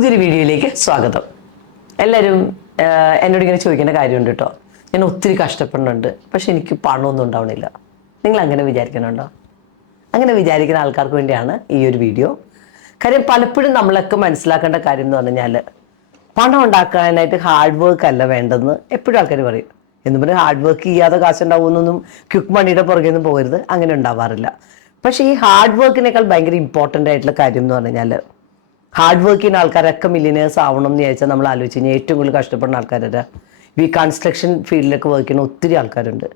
പുതിയൊരു വീഡിയോയിലേക്ക് സ്വാഗതം. എല്ലാവരും എന്നോട് ഇങ്ങനെ ചോദിക്കേണ്ട കാര്യമുണ്ട് കേട്ടോ. ഞാൻ ഒത്തിരി കഷ്ടപ്പെടുന്നുണ്ട്, പക്ഷെ എനിക്ക് പണമൊന്നും ഉണ്ടാവണില്ല. നിങ്ങൾ അങ്ങനെ വിചാരിക്കണുണ്ടോ? അങ്ങനെ വിചാരിക്കുന്ന ആൾക്കാർക്ക് വേണ്ടിയാണ് ഈ ഒരു വീഡിയോ. കാര്യം പലപ്പോഴും നമ്മളൊക്കെ മനസ്സിലാക്കേണ്ട കാര്യം എന്ന് പറഞ്ഞു കഴിഞ്ഞാൽ, പണം ഉണ്ടാക്കാനായിട്ട് ഹാർഡ് വർക്ക് അല്ല വേണ്ടതെന്ന് എപ്പോഴും ആൾക്കാർ പറയും. എന്ന് പറഞ്ഞാൽ ഹാർഡ് വർക്ക് ചെയ്യാതെ കാശുണ്ടാവുമെന്നൊന്നും ക്വിക്ക് മണിയുടെ പുറകെ ഒന്നും പോകരുത്, അങ്ങനെ ഉണ്ടാവാറില്ല. പക്ഷേ ഈ ഹാർഡ് വർക്കിനേക്കാൾ ഭയങ്കര ഇമ്പോർട്ടൻ്റ് ആയിട്ടുള്ള കാര്യം എന്ന് പറഞ്ഞു കഴിഞ്ഞാൽ, ഹാർഡ് വർക്ക് ചെയ്യുന്ന ആൾക്കാരൊക്കെ മില്ലിനേഴ്സ് ആവണം എന്ന് വിചാരിച്ചാൽ നമ്മൾ ആലോചിച്ച് കഴിഞ്ഞാൽ ഏറ്റവും കൂടുതൽ കഷ്ടപ്പെടുന്ന ആൾക്കാരുടെ ഈ കൺസ്ട്രക്ഷൻ ഫീൽഡിലൊക്കെ വർക്ക് ചെയ്യുന്ന ഒത്തിരി ആൾക്കാരുണ്ട്.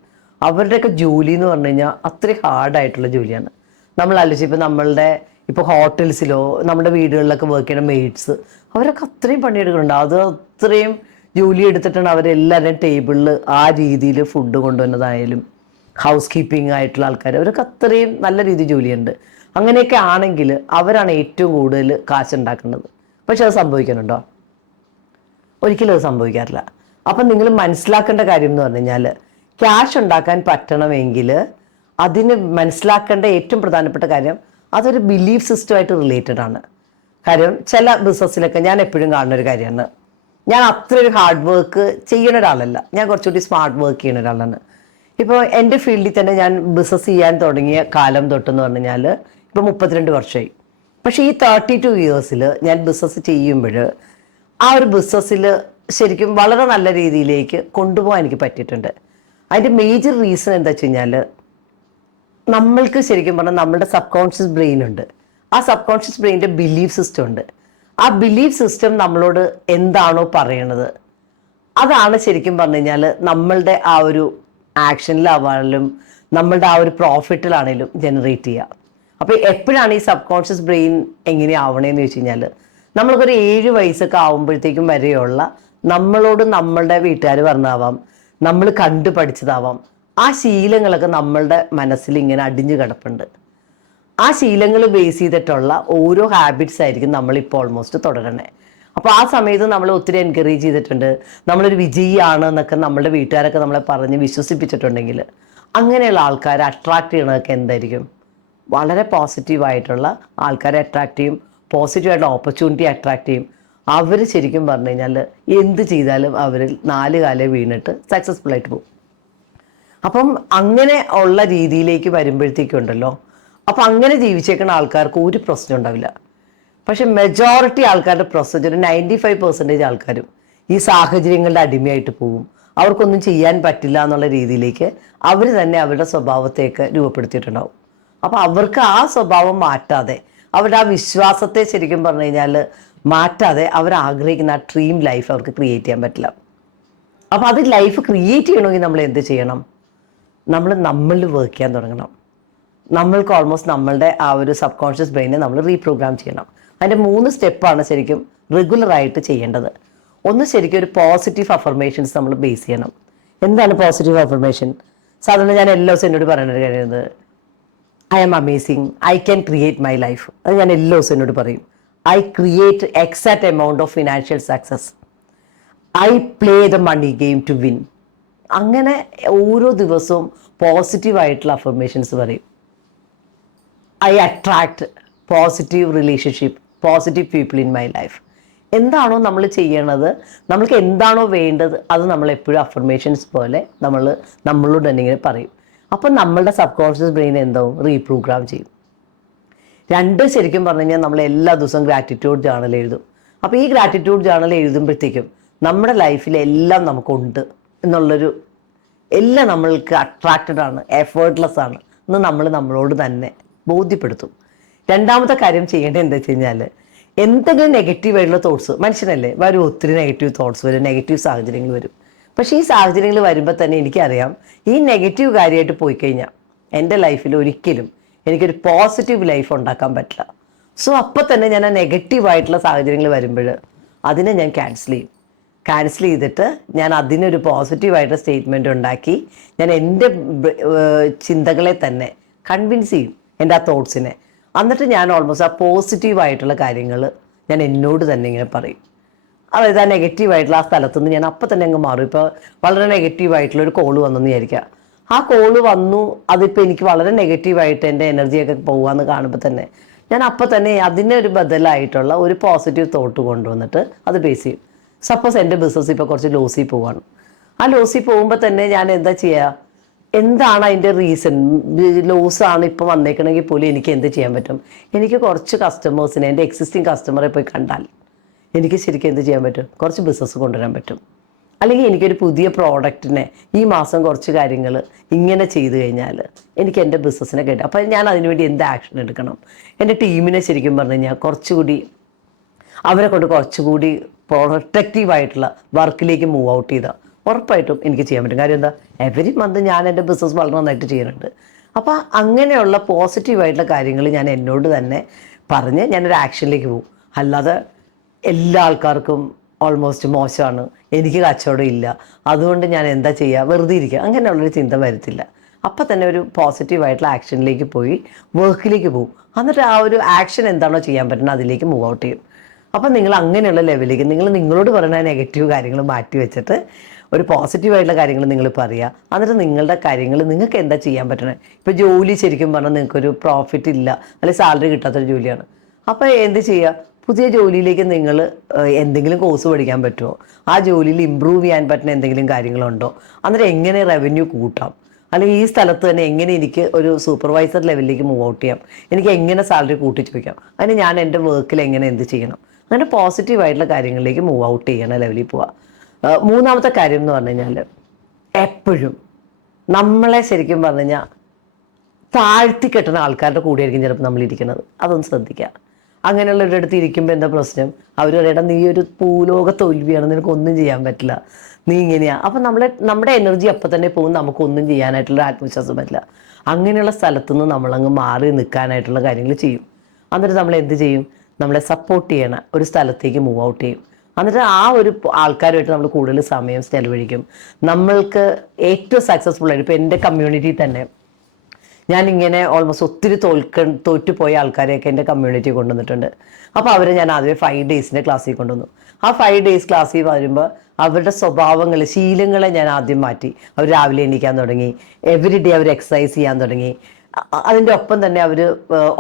അവരുടെയൊക്കെ ജോലി എന്ന് പറഞ്ഞു കഴിഞ്ഞാൽ അത്രയും ഹാർഡായിട്ടുള്ള ജോലിയാണ്. നമ്മൾ ആലോചിച്ച് ഇപ്പോൾ ഹോട്ടൽസിലോ നമ്മുടെ വീടുകളിലൊക്കെ വർക്ക് ചെയ്യുന്ന മെയ്ഡ്സ്, അവരൊക്കെ അത്രയും പണിയെടുക്കുന്നുണ്ട്. അത് അത്രയും ജോലി എടുത്തിട്ടാണ് അവരെല്ലാവരുടെയും ടേബിളിൽ ആ രീതിയിൽ ഫുഡ് കൊണ്ടുവന്നതായാലും ഹൗസ് കീപ്പിംഗ് ആയിട്ടുള്ള ആൾക്കാർ, അവരൊക്കെ അത്രയും നല്ല രീതിയിൽ ജോലിയുണ്ട്. അങ്ങനെയൊക്കെ ആണെങ്കിൽ അവരാണ് ഏറ്റവും കൂടുതൽ കാശുണ്ടാക്കേണ്ടത്. പക്ഷെ അത് സംഭവിക്കുന്നുണ്ടോ? ഒരിക്കലും അത് സംഭവിക്കാറില്ല. അപ്പം നിങ്ങൾ മനസ്സിലാക്കേണ്ട കാര്യം എന്ന് പറഞ്ഞു കഴിഞ്ഞാൽ, ക്യാഷ് ഉണ്ടാക്കാൻ പറ്റണമെങ്കിൽ അതിന് മനസ്സിലാക്കേണ്ട ഏറ്റവും പ്രധാനപ്പെട്ട കാര്യം, അതൊരു ബിലീഫ് സിസ്റ്റമായിട്ട് റിലേറ്റഡ് ആണ്. കാര്യം ചില ബിസിനസ്സിലൊക്കെ ഞാൻ എപ്പോഴും കാണുന്ന ഒരു കാര്യമാണ്, ഞാൻ അത്ര ഒരു ഹാർഡ് വർക്ക് ചെയ്യുന്ന ഒരാളല്ല, ഞാൻ കുറച്ചുകൂടി സ്മാർട്ട് വർക്ക് ചെയ്യുന്ന ഒരാളാണ്. ഇപ്പോൾ എൻ്റെ ഫീൽഡിൽ തന്നെ ഞാൻ ബിസിനസ് ചെയ്യാൻ തുടങ്ങിയ കാലം തൊട്ടെന്ന് പറഞ്ഞു കഴിഞ്ഞാൽ ഇപ്പോൾ 32 വർഷമായി. പക്ഷേ ഈ 32 ഇയേഴ്സിൽ ഞാൻ ബിസിനസ് ചെയ്യുമ്പോൾ ആ ഒരു ബിസിനസ്സിൽ ശരിക്കും വളരെ നല്ല രീതിയിലേക്ക് കൊണ്ടുപോകാൻ എനിക്ക് പറ്റിയിട്ടുണ്ട്. അതിൻ്റെ മേജർ റീസൺ എന്താ വെച്ച് കഴിഞ്ഞാൽ, നമ്മൾക്ക് ശരിക്കും പറഞ്ഞാൽ നമ്മുടെ സബ് കോൺഷ്യസ് ബ്രെയിൻ ഉണ്ട്. ആ സബ് കോൺഷ്യസ് ബ്രെയിനിൻ്റെ ബിലീഫ് സിസ്റ്റം ഉണ്ട്. ആ ബിലീഫ് സിസ്റ്റം നമ്മളോട് എന്താണോ പറയണത്, അതാണ് ശരിക്കും പറഞ്ഞു കഴിഞ്ഞാൽ നമ്മളുടെ ആ ഒരു ആക്ഷനിലാവാനും നമ്മളുടെ ആ ഒരു പ്രോഫിറ്റിലാണേലും ജനറേറ്റ് ചെയ്യുക. അപ്പോൾ എപ്പോഴാണ് ഈ സബ് കോൺഷ്യസ് ബ്രെയിൻ എങ്ങനെയാവണേന്ന് വെച്ച് കഴിഞ്ഞാൽ, നമ്മൾക്കൊരു 7 വയസ്സൊക്കെ ആവുമ്പോഴത്തേക്കും വരെയുള്ള നമ്മളോട് നമ്മളുടെ വീട്ടുകാർ പറഞ്ഞാവാം, നമ്മൾ കണ്ടു പഠിച്ചതാവാം, ആ ശീലങ്ങളൊക്കെ നമ്മളുടെ മനസ്സിൽ ഇങ്ങനെ അടിഞ്ഞു കിടപ്പുണ്ട്. ആ ശീലങ്ങൾ ബേസ് ചെയ്തിട്ടുള്ള ഓരോ ഹാബിറ്റ്സ് ആയിരിക്കും നമ്മളിപ്പോൾ ഓൾമോസ്റ്റ് തുടരണേ. അപ്പോൾ ആ സമയത്ത് നമ്മൾ ഒത്തിരി എൻകറേജ് ചെയ്തിട്ടുണ്ട്, നമ്മളൊരു വിജയിയാണ് എന്നൊക്കെ നമ്മളുടെ വീട്ടുകാരൊക്കെ നമ്മളെ പറഞ്ഞ് വിശ്വസിപ്പിച്ചിട്ടുണ്ടെങ്കിൽ, അങ്ങനെയുള്ള ആൾക്കാരെ അട്രാക്ട് ചെയ്യണതൊക്കെ എന്തായിരിക്കും? വളരെ പോസിറ്റീവായിട്ടുള്ള ആൾക്കാരെ അട്രാക്ട് ചെയ്യും, പോസിറ്റീവായിട്ടുള്ള ഓപ്പർച്യൂണിറ്റി അട്രാക്ട് ചെയ്യും. അവർ ശരിക്കും പറഞ്ഞു കഴിഞ്ഞാൽ എന്ത് ചെയ്താലും അവരിൽ 4 കാലേ വീണിട്ട് സക്സസ്ഫുൾ ആയിട്ട് പോകും. അപ്പം അങ്ങനെ ഉള്ള രീതിയിലേക്ക് വരുമ്പോഴത്തേക്കുണ്ടല്ലോ, അപ്പം അങ്ങനെ ജീവിച്ചേക്കുന്ന ആൾക്കാർക്ക് ഒരു പ്രശ്നം ഉണ്ടാവില്ല. പക്ഷെ മെജോറിറ്റി ആൾക്കാരുടെ പ്രശ്നം, ഒരു 95% ആൾക്കാരും ഈ സാഹചര്യങ്ങളുടെ അടിമയായിട്ട് പോകും. അവർക്കൊന്നും ചെയ്യാൻ പറ്റില്ല എന്നുള്ള രീതിയിലേക്ക് അവർ തന്നെ അവരുടെ സ്വഭാവത്തെയൊക്കെ രൂപപ്പെടുത്തിയിട്ടുണ്ടാവും. അപ്പോൾ അവർക്ക് ആ സ്വഭാവം മാറ്റാതെ, അവരുടെ ആ വിശ്വാസത്തെ ശരിക്കും പറഞ്ഞു കഴിഞ്ഞാൽ മാറ്റാതെ അവർ ആഗ്രഹിക്കുന്ന ആ ഡ്രീം ലൈഫ് അവർക്ക് ക്രിയേറ്റ് ചെയ്യാൻ പറ്റില്ല. അപ്പോൾ അത് ലൈഫ് ക്രിയേറ്റ് ചെയ്യണമെങ്കിൽ നമ്മൾ എന്ത് ചെയ്യണം? നമ്മളിൽ വർക്ക് ചെയ്യാൻ തുടങ്ങണം. നമ്മൾക്ക് ഓൾമോസ്റ്റ് നമ്മളുടെ ആ ഒരു സബ് കോൺഷ്യസ് ബ്രെയിനെ നമ്മൾ റീപ്രോഗ്രാം ചെയ്യണം. അതിൻ്റെ 3 സ്റ്റെപ്പാണ് ശരിക്കും റെഗുലറായിട്ട് ചെയ്യേണ്ടത്. ഒന്ന്, ശരിക്കും ഒരു പോസിറ്റീവ് അഫർമേഷൻസ് നമ്മൾ ബേസ് ചെയ്യണം. എന്താണ് പോസിറ്റീവ് അഫർമേഷൻ? സാധാരണ ഞാൻ എല്ലാ ദിവസവും എന്നോട് പറയുന്നത് കഴിയുന്നത്, I am amazing, I can create my life. അത് ഞാൻ എല്ലാ ദിവസവും എന്നോട് പറയും. I create exact amount of financial success. I play the money game to win. അങ്ങനെ ഓരോ ദിവസവും പോസിറ്റീവായിട്ടുള്ള അഫർമേഷൻസ് പറയും. I attract positive relationship, positive people in my life. എന്താണോ നമ്മൾ ചെയ്യണത്, നമ്മൾക്ക് എന്താണോ വേണ്ടത്, അത് നമ്മൾ എപ്പോഴും അഫർമേഷൻസ് പോലെ നമ്മളോട് തന്നെ ഇങ്ങനെ പറയും. അപ്പം നമ്മളുടെ സബ് കോൺഷ്യസ് ബ്രെയിൻ എന്താവും? റീപ്രോഗ്രാം ചെയ്യും. 2, ശരിക്കും പറഞ്ഞു കഴിഞ്ഞാൽ നമ്മൾ എല്ലാ ദിവസവും ഗ്രാറ്റിറ്റ്യൂഡ് ജേർണൽ എഴുതും. അപ്പോൾ ഈ ഗ്രാറ്റിറ്റ്യൂഡ് ജേർണൽ എഴുതുമ്പോഴത്തേക്കും നമ്മുടെ ലൈഫിൽ എല്ലാം നമുക്കുണ്ട് എന്നുള്ളൊരു, എല്ലാം നമ്മൾക്ക് അട്രാക്റ്റഡ് ആണ്, എഫേർട്ട്ലെസ് ആണ് എന്ന് നമ്മളോട് തന്നെ ബോധ്യപ്പെടുത്തും. 2ാമത്തെ കാര്യം ചെയ്യേണ്ടത് എന്താ വെച്ച് കഴിഞ്ഞാൽ, എന്തെങ്കിലും നെഗറ്റീവായിട്ടുള്ള തോട്ട്സ്, മനുഷ്യനല്ലേ വരും, ഒത്തിരി നെഗറ്റീവ് തോട്ട്സ് വരും, നെഗറ്റീവ് സാഹചര്യങ്ങൾ വരും. പക്ഷേ ഈ സാഹചര്യങ്ങൾ വരുമ്പോൾ തന്നെ എനിക്കറിയാം, ഈ നെഗറ്റീവ് കാര്യമായിട്ട് പോയി കഴിഞ്ഞാൽ എൻ്റെ ലൈഫിൽ ഒരിക്കലും എനിക്കൊരു പോസിറ്റീവ് ലൈഫ് ഉണ്ടാക്കാൻ പറ്റില്ല. സോ അപ്പോൾ തന്നെ ഞാൻ ആ നെഗറ്റീവായിട്ടുള്ള സാഹചര്യങ്ങൾ വരുമ്പോൾ അതിനെ ഞാൻ ക്യാൻസൽ ചെയ്തിട്ട് ഞാൻ അതിനൊരു പോസിറ്റീവായിട്ട് സ്റ്റേറ്റ്മെൻറ്റ് ഉണ്ടാക്കി ഞാൻ എൻ്റെ ചിന്തകളെ തന്നെ കൺവിൻസ് ചെയ്യും, എൻ്റെ ആ തോട്ട്സിനെ. എന്നിട്ട് ഞാൻ ഓൾമോസ്റ്റ് ആ പോസിറ്റീവായിട്ടുള്ള കാര്യങ്ങൾ ഞാൻ എന്നോട് തന്നെ ഇങ്ങനെ പറയും. അതായത് ആ നെഗറ്റീവായിട്ടുള്ള ആ സ്ഥലത്തുനിന്ന് ഞാൻ അപ്പം തന്നെ അങ്ങ് മാറും. ഇപ്പോൾ വളരെ നെഗറ്റീവായിട്ടുള്ളൊരു കോള് വന്നെന്ന് വിചാരിക്കുക. ആ കോള് വന്നു, അതിപ്പോൾ എനിക്ക് വളരെ നെഗറ്റീവായിട്ട് എൻ്റെ എനർജിയൊക്കെ പോകാമെന്ന് കാണുമ്പോൾ തന്നെ ഞാൻ അപ്പം തന്നെ അതിനൊരു ബദലായിട്ടുള്ള ഒരു പോസിറ്റീവ് തോട്ട് കൊണ്ടുവന്നിട്ട് അത് ബേസ് ചെയ്യും. സപ്പോസ് എൻ്റെ ബിസിനസ് ഇപ്പോൾ കുറച്ച് ലോസിൽ പോവാണ്. ആ ലോസിൽ പോകുമ്പോൾ തന്നെ ഞാൻ എന്താ ചെയ്യുക, എന്താണ് അതിൻ്റെ റീസൺ, ലോസാണ് ഇപ്പോൾ വന്നേക്കണമെങ്കിൽ പോലും എനിക്ക് എന്ത് ചെയ്യാൻ പറ്റും, എനിക്ക് കുറച്ച് കസ്റ്റമേഴ്സിനെ, എൻ്റെ എക്സിസ്റ്റിംഗ് കസ്റ്റമറെ പോയി കണ്ടാൽ എനിക്ക് ശരിക്കും എന്ത് ചെയ്യാൻ പറ്റും, കുറച്ച് ബിസിനസ് കൊണ്ടുവരാൻ പറ്റും. അല്ലെങ്കിൽ എനിക്കൊരു പുതിയ പ്രോഡക്റ്റിനെ ഈ മാസം കുറച്ച് കാര്യങ്ങൾ ഇങ്ങനെ ചെയ്തു കഴിഞ്ഞാൽ എനിക്ക് എൻ്റെ ബിസിനസ്സിനെ കേട്ടു. അപ്പോൾ ഞാൻ അതിനുവേണ്ടി എന്ത് ആക്ഷൻ എടുക്കണം, എൻ്റെ ടീമിനെ ശരിക്കും പറഞ്ഞു കഴിഞ്ഞാൽ കുറച്ചുകൂടി അവരെ കൊണ്ട് കുറച്ചുകൂടി പ്രൊട്ടക്റ്റീവായിട്ടുള്ള വർക്കിലേക്ക് മൂവ് ഔട്ട് ചെയ്താൽ ഉറപ്പായിട്ടും എനിക്ക് ചെയ്യാൻ പറ്റും. കാര്യം എന്താ, എവരി മന്ത് ഞാൻ എൻ്റെ ബിസിനസ് വളരെ നന്നായിട്ട് ചെയ്യുന്നുണ്ട്. അപ്പോൾ അങ്ങനെയുള്ള പോസിറ്റീവായിട്ടുള്ള കാര്യങ്ങൾ ഞാൻ എന്നോട് തന്നെ പറഞ്ഞ് ഞാനൊരു ആക്ഷനിലേക്ക് പോകും. അല്ലാതെ എല്ലാ ആൾക്കാർക്കും ഓൾമോസ്റ്റ് മോശമാണ്, എനിക്ക് കച്ചവടം ഇല്ല, അതുകൊണ്ട് ഞാൻ എന്താ ചെയ്യുക, വെറുതെ ഇരിക്കുക, അങ്ങനെയുള്ളൊരു ചിന്ത വരത്തില്ല. അപ്പം തന്നെ ഒരു പോസിറ്റീവായിട്ടുള്ള ആക്ഷനിലേക്ക് പോയി വർക്കിലേക്ക് പോകും. എന്നിട്ട് ആ ഒരു ആക്ഷൻ എന്താണോ ചെയ്യാൻ പറ്റുന്നത് അതിലേക്ക് മൂവ് ഔട്ട് ചെയ്യും. അപ്പം നിങ്ങൾ അങ്ങനെയുള്ള ലെവലിലേക്ക് നിങ്ങളോട് പറയുന്ന നെഗറ്റീവ് കാര്യങ്ങൾ മാറ്റി വെച്ചിട്ട് ഒരു പോസിറ്റീവായിട്ടുള്ള കാര്യങ്ങൾ നിങ്ങൾ പറയുക. എന്നിട്ട് നിങ്ങളുടെ കാര്യങ്ങൾ നിങ്ങൾക്ക് എന്താ ചെയ്യാൻ പറ്റണേ. ഇപ്പോൾ ജോലി ശരിക്കും പറഞ്ഞാൽ നിങ്ങൾക്കൊരു പ്രോഫിറ്റ് ഇല്ല, അല്ലെങ്കിൽ സാലറി കിട്ടാത്തൊരു ജോലിയാണ്. അപ്പോൾ എന്ത് ചെയ്യുക, പുതിയ ജോലിയിലേക്ക് നിങ്ങൾ എന്തെങ്കിലും കോഴ്സ് പഠിക്കാൻ പറ്റുമോ, ആ ജോലിയിൽ ഇമ്പ്രൂവ് ചെയ്യാൻ പറ്റുന്ന എന്തെങ്കിലും കാര്യങ്ങളുണ്ടോ, അന്നേരം എങ്ങനെ റവന്യൂ കൂട്ടാം, അല്ലെങ്കിൽ ഈ സ്ഥലത്ത് തന്നെ എങ്ങനെ എനിക്ക് ഒരു സൂപ്പർവൈസർ ലെവലിലേക്ക് മൂവ് ഔട്ട് ചെയ്യാം, എനിക്ക് എങ്ങനെ സാലറി കൂട്ടി ചോദിക്കാം, അതിന് ഞാൻ എൻ്റെ വർക്കിൽ എങ്ങനെ എന്ത് ചെയ്യണം, അങ്ങനെ പോസിറ്റീവായിട്ടുള്ള കാര്യങ്ങളിലേക്ക് മൂവ് ഔട്ട് ചെയ്യണ ലെവലിൽ പോവുക. മൂന്നാമത്തെ കാര്യം എന്ന് പറഞ്ഞു കഴിഞ്ഞാൽ എപ്പോഴും നമ്മളെ ശരിക്കും പറഞ്ഞു കഴിഞ്ഞാൽ താഴ്ത്തി കെട്ടുന്ന ആൾക്കാരുടെ കൂടെയായിരിക്കും ചിലപ്പോൾ നമ്മൾ ഇരിക്കുന്നത്. അതൊന്ന് ശ്രദ്ധിക്കുക. അങ്ങനെയുള്ളവരുടെ അടുത്ത് ഇരിക്കുമ്പോൾ എന്താ പ്രശ്നം, അവർ പറയടാ നീ ഒരു ഭൂലോക തോൽവിയാണ്, നിനക്കൊന്നും ചെയ്യാൻ പറ്റില്ല, നീ ഇങ്ങനെയാ. അപ്പം നമ്മുടെ എനർജി അപ്പം തന്നെ പോകും, നമുക്കൊന്നും ചെയ്യാനായിട്ടുള്ള ആത്മവിശ്വാസം പറ്റില്ല. അങ്ങനെയുള്ള സ്ഥലത്തുനിന്ന് നമ്മളങ്ങ് മാറി നിൽക്കാനായിട്ടുള്ള കാര്യങ്ങൾ ചെയ്യും. എന്നിട്ട് നമ്മൾ എന്ത് ചെയ്യും, നമ്മളെ സപ്പോർട്ട് ചെയ്യണ ഒരു സ്ഥലത്തേക്ക് മൂവ് ഔട്ട് ചെയ്യും. എന്നിട്ട് ആ ഒരു ആൾക്കാരുമായിട്ട് നമ്മൾ കൂടുതൽ സമയം ചെലവഴിക്കും. നമ്മൾക്ക് ഏറ്റവും സക്സസ്ഫുൾ ആയിട്ട് ഇപ്പോൾ എൻ്റെ കമ്മ്യൂണിറ്റി തന്നെ ഞാനിങ്ങനെ ഓൾമോസ്റ്റ് ഒത്തിരി തോറ്റുപോയ ആൾക്കാരെയൊക്കെ എൻ്റെ കമ്മ്യൂണിറ്റി കൊണ്ടുവന്നിട്ടുണ്ട്. അപ്പോൾ അവരെ ഞാൻ ആദ്യമേ 5 ഡേയ്സിൻ്റെ ക്ലാസ്സിൽ കൊണ്ടുവന്നു. ആ 5 ഡേയ്സ് ക്ലാസ്സിൽ വരുമ്പോൾ അവരുടെ സ്വഭാവങ്ങൾ, ശീലങ്ങളെ ഞാൻ ആദ്യം മാറ്റി. അവർ രാവിലെ എണീക്കാൻ തുടങ്ങി, എവറി ഡേ അവർ എക്സസൈസ് ചെയ്യാൻ തുടങ്ങി. അതിൻ്റെ ഒപ്പം തന്നെ അവർ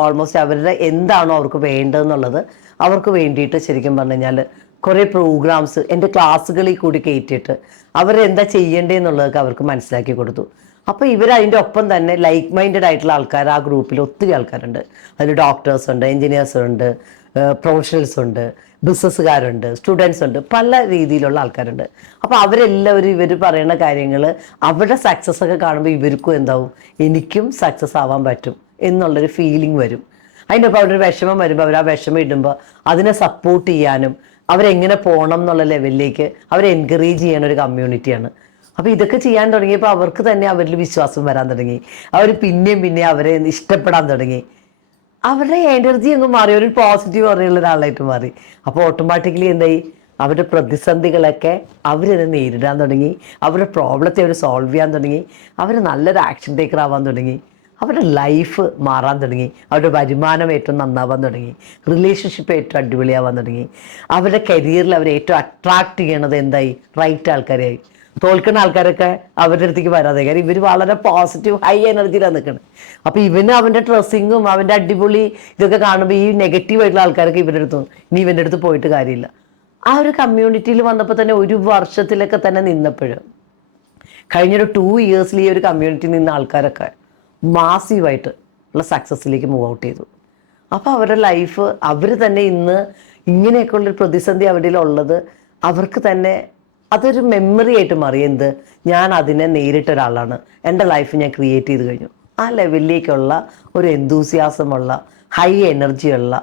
ഓൾമോസ്റ്റ് അവരുടെ എന്താണോ അവർക്ക് വേണ്ടതെന്നുള്ളത് അവർക്ക് വേണ്ടിയിട്ട് ശരിക്കും പറഞ്ഞു കഴിഞ്ഞാൽ കുറേ പ്രോഗ്രാംസ് എൻ്റെ ക്ലാസ്സുകളിൽ കൂടി കയറ്റിയിട്ട് അവരെന്താ ചെയ്യേണ്ടതെന്നുള്ളതൊക്കെ അവർക്ക് മനസ്സിലാക്കി കൊടുത്തു. അപ്പോൾ ഇവരതിൻ്റെ ഒപ്പം തന്നെ ലൈക്ക് മൈൻഡഡ് ആയിട്ടുള്ള ആൾക്കാർ ആ ഗ്രൂപ്പിൽ ഒത്തിരി ആൾക്കാരുണ്ട്. അതിൽ ഡോക്ടേഴ്സ് ഉണ്ട്, എൻജിനീയേഴ്സ് ഉണ്ട്, പ്രൊഫഷണൽസ് ഉണ്ട്, ബിസിനസ്സുകാരുണ്ട്, സ്റ്റുഡൻസ് ഉണ്ട്, പല രീതിയിലുള്ള ആൾക്കാരുണ്ട്. അപ്പോൾ അവരെല്ലാവരും ഇവർ പറയുന്ന കാര്യങ്ങൾ അവരുടെ സക്സസ് ഒക്കെ കാണുമ്പോൾ ഇവർക്കും എന്താവും, എനിക്കും സക്സസ് ആവാൻ പറ്റും എന്നുള്ളൊരു ഫീലിംഗ് വരും. അതിൻ്റെ ഒപ്പം അവരുടെ വിഷമം വരുമ്പോൾ അവർ ആ വിഷമം ഇടുമ്പോൾ അതിനെ സപ്പോർട്ട് ചെയ്യാനും അവരെങ്ങനെ പോകണം എന്നുള്ള ലെവലിലേക്ക് അവരെ എൻകറേജ് ചെയ്യണ ഒരു കമ്മ്യൂണിറ്റിയാണ്. അപ്പോൾ ഇതൊക്കെ ചെയ്യാൻ തുടങ്ങിയപ്പോൾ അവർക്ക് തന്നെ അവരിൽ വിശ്വാസം വരാൻ തുടങ്ങി. അവർ പിന്നെയും അവരെ ഇഷ്ടപ്പെടാൻ തുടങ്ങി. അവരുടെ എനർജി അങ്ങ് മാറി, ഒരു പോസിറ്റീവ് അറിയുള്ള ഒരാളായിട്ട് മാറി. അപ്പോൾ ഓട്ടോമാറ്റിക്കലി എന്തായി, അവരുടെ പ്രതിസന്ധികളൊക്കെ അവരത് നേരിടാൻ തുടങ്ങി, അവരുടെ പ്രോബ്ലത്തെ അവർ സോൾവ് ചെയ്യാൻ തുടങ്ങി, അവർ നല്ലൊരു ആക്ഷൻ ടേക്കർ ആവാൻ തുടങ്ങി, അവരുടെ ലൈഫ് മാറാൻ തുടങ്ങി, അവരുടെ വരുമാനം ഏറ്റവും നന്നാവാൻ തുടങ്ങി, റിലേഷൻഷിപ്പ് ഏറ്റവും അടിപൊളിയാവാൻ തുടങ്ങി. അവരുടെ കരിയറിൽ അവർ ഏറ്റവും അട്രാക്ട് ചെയ്യണത് എന്തായി, റൈറ്റ് ആൾക്കാരെയായി. തോൽക്കുന്ന ആൾക്കാരൊക്കെ അവരുടെ അടുത്തേക്ക് വരാതെ, കാര്യം ഇവർ വളരെ പോസിറ്റീവ് ഹൈ എനർജിയിലാണ് നിൽക്കുന്നത്. അപ്പോൾ ഇവന് അവൻ്റെ ഡ്രസ്സിങ്ങും അവൻ്റെ അടിപൊളി ഇതൊക്കെ കാണുമ്പോൾ ഈ നെഗറ്റീവായിട്ടുള്ള ആൾക്കാരൊക്കെ ഇവരുടെ അടുത്ത് ഇനി ഇവൻ്റെ അടുത്ത് പോയിട്ട് കാര്യമില്ല. ആ ഒരു കമ്മ്യൂണിറ്റിയിൽ വന്നപ്പോൾ തന്നെ 1 വർഷത്തിലൊക്കെ തന്നെ നിന്നപ്പോഴും കഴിഞ്ഞൊരു 2 ഇയേഴ്സിൽ ഈ ഒരു കമ്മ്യൂണിറ്റിയിൽ നിന്ന ആൾക്കാരൊക്കെ മാസീവായിട്ട് ഉള്ള സക്സസ്സിലേക്ക് മൂവ് ഔട്ട് ചെയ്തു. അപ്പോൾ അവരുടെ ലൈഫ് അവർ തന്നെ ഇന്ന് ഇങ്ങനെയൊക്കെ ഉള്ളൊരു പ്രതിസന്ധി അവരുടെ ഉള്ളത് അവർക്ക് തന്നെ അതൊരു മെമ്മറി ആയിട്ട് മാറി. എന്ത്, ഞാൻ അതിനെ നേരിട്ടൊരാളാണ്, എൻ്റെ ലൈഫ് ഞാൻ ക്രിയേറ്റ് ചെയ്ത് കഴിഞ്ഞു. ആ ലെവലിലേക്കുള്ള ഒരു എന്തൂസിയാസമുള്ള ഹൈ എനർജിയുള്ള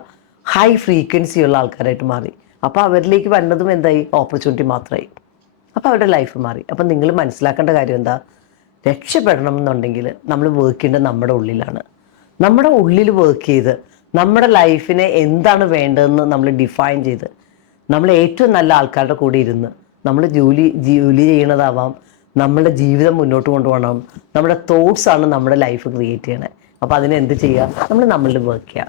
ഹൈ ഫ്രീക്വൻസിയുള്ള ആൾക്കാരായിട്ട് മാറി. അപ്പോൾ അവരിലേക്ക് വന്നതും എന്തായി, ഓപ്പർച്യൂണിറ്റി മാത്രമായി. അപ്പോൾ അവരുടെ ലൈഫ് മാറി. അപ്പം നിങ്ങൾ മനസ്സിലാക്കേണ്ട കാര്യം എന്താ, രക്ഷപ്പെടണം എന്നുണ്ടെങ്കിൽ നമ്മൾ വർക്ക് ചെയ്യേണ്ടത് നമ്മുടെ ഉള്ളിലാണ്. നമ്മുടെ ഉള്ളിൽ വർക്ക് ചെയ്ത് നമ്മുടെ ലൈഫിനെ എന്താണ് വേണ്ടതെന്ന് നമ്മൾ ഡിഫൈൻ ചെയ്ത് നമ്മൾ ഏറ്റവും നല്ല ആൾക്കാരുടെ കൂടെ ഇരുന്ന് നമ്മൾ ജോലി ചെയ്യണതാവാം, നമ്മുടെ ജീവിതം മുന്നോട്ട് കൊണ്ടുപോകണം. നമ്മുടെ തോട്ട്സാണ് നമ്മുടെ ലൈഫ് ക്രിയേറ്റ് ചെയ്യണേ. അപ്പോൾ അതിനെന്ത് ചെയ്യുക, നമ്മളിൽ വർക്ക് ചെയ്യുക.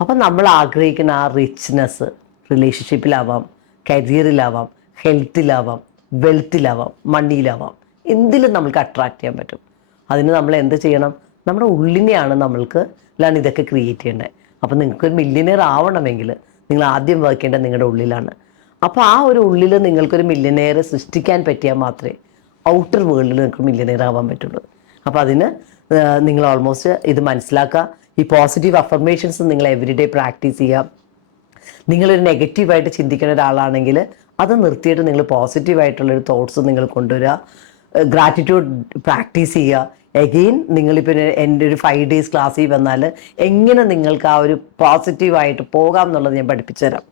അപ്പം നമ്മൾ ആഗ്രഹിക്കുന്ന ആ റിച്ച്നെസ് റിലേഷൻഷിപ്പിലാവാം, കരിയറിലാവാം, ഹെൽത്തിലാവാം, വെൽത്തിലാവാം, മണിയിലാവാം, എന്തിലും നമ്മൾക്ക് അട്രാക്റ്റ് ചെയ്യാൻ പറ്റും. അതിന് നമ്മൾ എന്ത് ചെയ്യണം, നമ്മുടെ ഉള്ളിനെയാണ് നമ്മൾക്ക് ഇതൊക്കെ ക്രിയേറ്റ് ചെയ്യേണ്ടത്. അപ്പോൾ നിങ്ങൾക്കൊരു മില്യനെയർ ആവണമെങ്കിൽ നിങ്ങൾ ആദ്യം വർക്ക് ചെയ്യേണ്ടത് നിങ്ങളുടെ ഉള്ളിലാണ്. അപ്പോൾ ആ ഒരു ഉള്ളിൽ നിങ്ങൾക്കൊരു മില്യനെയർ സൃഷ്ടിക്കാൻ പറ്റിയാൽ മാത്രമേ ഔട്ടർ വേൾഡിൽ നിങ്ങൾക്ക് മില്യനെയർ ആവാൻ പറ്റുള്ളൂ. അപ്പോൾ അതിന് നിങ്ങൾ ഓൾമോസ്റ്റ് ഇത് മനസ്സിലാക്കുക. ഈ പോസിറ്റീവ് അഫർമേഷൻസ് നിങ്ങൾ എവറിഡേ പ്രാക്ടീസ് ചെയ്യുക. നിങ്ങളൊരു നെഗറ്റീവായിട്ട് ചിന്തിക്കുന്ന ഒരാളാണെങ്കിൽ അത് നിർത്തിയിട്ട് നിങ്ങൾ പോസിറ്റീവായിട്ടുള്ളൊരു തോട്ട്സ് നിങ്ങൾ കൊണ്ടുവരിക. ഗ്രാറ്റിറ്റ്യൂഡ് പ്രാക്ടീസ് ചെയ്യുക. എഗെയിൻ നിങ്ങളിപ്പോൾ എൻ്റെ ഒരു 5 days ക്ലാസ്സിൽ വന്നാൽ എങ്ങനെ നിങ്ങൾക്ക് ആ ഒരു പോസിറ്റീവായിട്ട് പോകാം എന്നുള്ളത് ഞാൻ പഠിപ്പിച്ചു തരാം.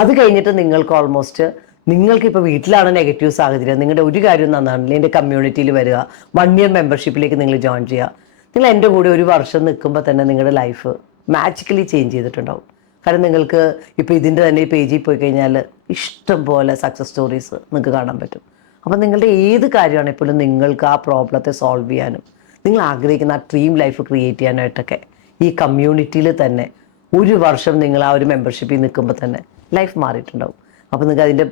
അത് കഴിഞ്ഞിട്ട് നിങ്ങൾക്ക് ഓൾമോസ്റ്റ് നിങ്ങൾക്കിപ്പോൾ വീട്ടിലാണ് നെഗറ്റീവ് സാഹചര്യം, നിങ്ങളുടെ ഒരു കാര്യം നന്നാണില്ല, എൻ്റെ കമ്മ്യൂണിറ്റിയിൽ വരിക, 1 year മെമ്പർഷിപ്പിലേക്ക് നിങ്ങൾ ജോയിൻ ചെയ്യുക. നിങ്ങൾ എൻ്റെ കൂടെ ഒരു വർഷം നിൽക്കുമ്പോൾ തന്നെ നിങ്ങളുടെ ലൈഫ് മാജിക്കലി ചേഞ്ച് ചെയ്തിട്ടുണ്ടാവും. കാരണം നിങ്ങൾക്ക് ഇപ്പോൾ ഇതിൻ്റെ തന്നെ ഈ പേജിൽ പോയി കഴിഞ്ഞാൽ ഇഷ്ടം പോലെ സക്സസ് സ്റ്റോറീസ് നിങ്ങൾക്ക് കാണാൻ പറ്റും. അപ്പോൾ നിങ്ങളുടെ ഏത് കാര്യമാണെങ്കിൽ പോലും നിങ്ങൾക്ക് ആ പ്രോബ്ലത്തെ സോൾവ് ചെയ്യാനും നിങ്ങൾ ആഗ്രഹിക്കുന്ന ആ ഡ്രീം ലൈഫ് ക്രിയേറ്റ് ചെയ്യാനായിട്ടൊക്കെ ഈ കമ്മ്യൂണിറ്റിയിൽ തന്നെ ഒരു വർഷം നിങ്ങൾ ആ ഒരു മെമ്പർഷിപ്പിൽ നിൽക്കുമ്പോൾ തന്നെ ലൈഫ് മാറിയിട്ടുണ്ടാവും. അപ്പോൾ നിങ്ങൾക്ക് അതിൻ്റെ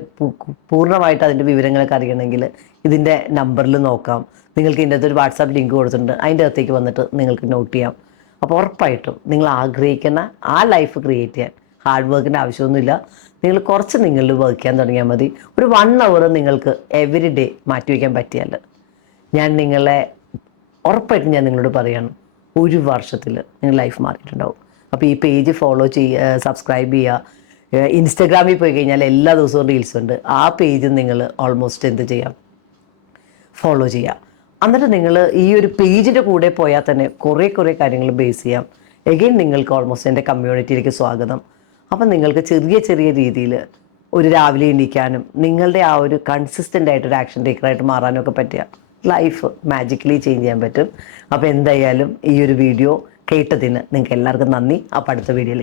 പൂർണ്ണമായിട്ട് അതിൻ്റെ വിവരങ്ങളൊക്കെ അറിയണമെങ്കിൽ ഇതിൻ്റെ നമ്പറിൽ നോക്കാം. നിങ്ങൾക്ക് ഇതിൻ്റെ അകത്തൊരു വാട്സാപ്പ് ലിങ്ക് കൊടുത്തിട്ടുണ്ട്, അതിൻ്റെ അകത്തേക്ക് വന്നിട്ട് നിങ്ങൾക്ക് നോട്ട് ചെയ്യാം. അപ്പോൾ ഉറപ്പായിട്ടും നിങ്ങൾ ആഗ്രഹിക്കുന്ന ആ ലൈഫ് ക്രിയേറ്റ് ചെയ്യാൻ ഹാർഡ് വർക്കിൻ്റെ ആവശ്യമൊന്നുമില്ല. നിങ്ങൾ കുറച്ച് നിങ്ങളിൽ വർക്ക് ചെയ്യാൻ തുടങ്ങിയാൽ മതി. ഒരു 1 hour നിങ്ങൾക്ക് എവറി ഡേ മാറ്റി വയ്ക്കാൻ പറ്റിയാൽ ഞാൻ നിങ്ങളെ ഉറപ്പായിട്ടും ഞാൻ നിങ്ങളോട് പറയാണ്, ഒരു വർഷത്തിൽ നിങ്ങൾ ലൈഫ് മാറിയിട്ടുണ്ടാവും. അപ്പോൾ ഈ പേജ് ഫോളോ ചെയ്യുക, സബ്സ്ക്രൈബ് ചെയ്യുക. ഇൻസ്റ്റഗ്രാമിൽ പോയി കഴിഞ്ഞാൽ എല്ലാ ദിവസവും റീൽസ് ഉണ്ട്. ആ പേജ് നിങ്ങൾ ഓൾമോസ്റ്റ് എന്ത് ചെയ്യാം, ഫോളോ ചെയ്യുക. എന്നിട്ട് നിങ്ങൾ ഈ ഒരു പേജിൻ്റെ കൂടെ പോയാൽ തന്നെ കുറേ കാര്യങ്ങൾ ബേസ് ചെയ്യാം. എഗെയിൻ നിങ്ങൾക്ക് ഓൾമോസ്റ്റ് എൻ്റെ കമ്മ്യൂണിറ്റിയിലേക്ക് സ്വാഗതം. അപ്പം നിങ്ങൾക്ക് ചെറിയ രീതിയിൽ ഒരു രാവിലെ എണീക്കാനും നിങ്ങളുടെ ആ ഒരു കൺസിസ്റ്റൻ്റ് ആയിട്ടൊരു ആക്ഷൻ ടേക്കറായിട്ട് മാറാനും ഒക്കെ പറ്റിയ ലൈഫ് മാജിക്കലി ചേഞ്ച് ചെയ്യാൻ പറ്റും. അപ്പോൾ എന്തായാലും ഈ ഒരു വീഡിയോ കേട്ടതിന് നിങ്ങൾക്ക് എല്ലാവർക്കും നന്ദി. അപ്പോൾ അടുത്ത വീഡിയോയിൽ